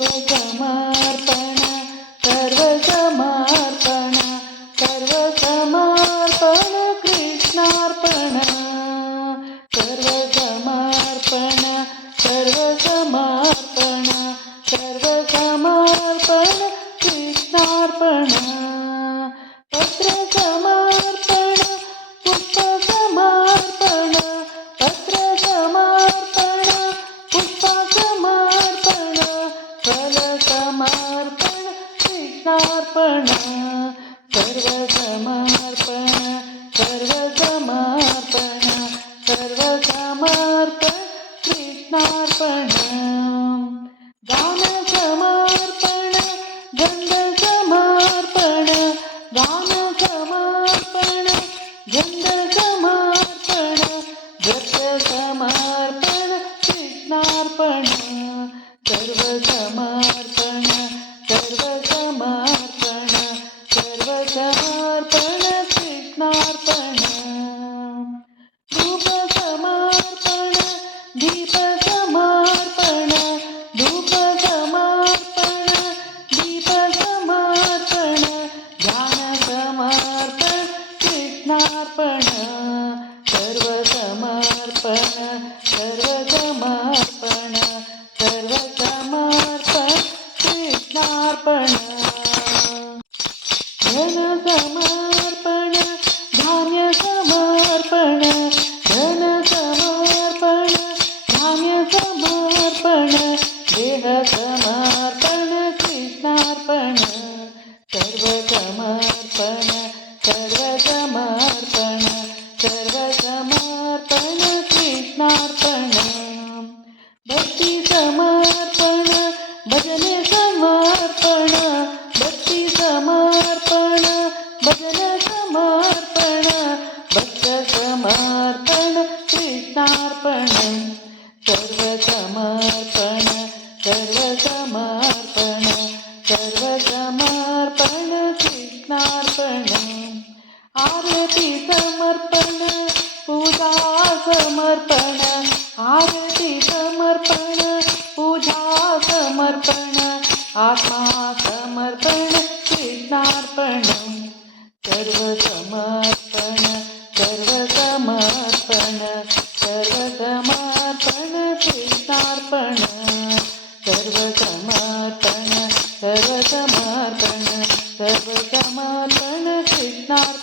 सर्वसमर्पण सर्वसमर्पण सर्वसमर्पण कृष्णार्पण सर्वसमर्पण सर्वसमर्पण सर्वसमर्पण कृष्णार्पण पत्रसमर्पण पुष्पसमर्पण पत्रसमर्पण पुष्पसमर्पण फलसमर्पण कृष्णार्पण सर्वसमर्पण सर्वसमर्पण सर्वसमर्पण कृष्णार्पण गानसमर्पण गन्धसमर्पण गानसमर्पण गन्धसमर्पण गन्धसमर्पण कृष्णार्पण सर्वसमर्पण सर्वसमर्पण सर्वसमर्पण कृष्णार्पण धूपसमर्पण दीपसमर्पण धूपसमर्पण दीपसमर्पण ध्यानसमर्पण कृष्णार्पण सर्वसमर्पण सर्वसमर्पण सर्वसमर्पण कृष्णार्पण धनसमर्पण धान्यसमर्पण धनसमर्पण धान्यसमर्पण देहसमर्पण कृष्णार्पण सर्वसमर्पण सर्वसमर्पण सर्वसमर्पण कृष्णार्पण भक्तिसमर्पण भजने समर्पण भक्तिसमर्पण भजन समर्पण भक्तसमर्पण कृष्णार्पण सर्वसमर्पण सर्वसमर्पण सर्वसमर्पण कृष्णार्पण आरती समर्पण पूजा समर्पण आरती समर्पण पूजा समर्पण आत्मा समर्पण कृष्णार्पण सर्वसमर्पण सर्वसमर्पण सर्वसमर्पण कृष्णार्पण सर्वसमर्पण सर्वसमर्पण सर्वसमर्पण कृष्णार्पण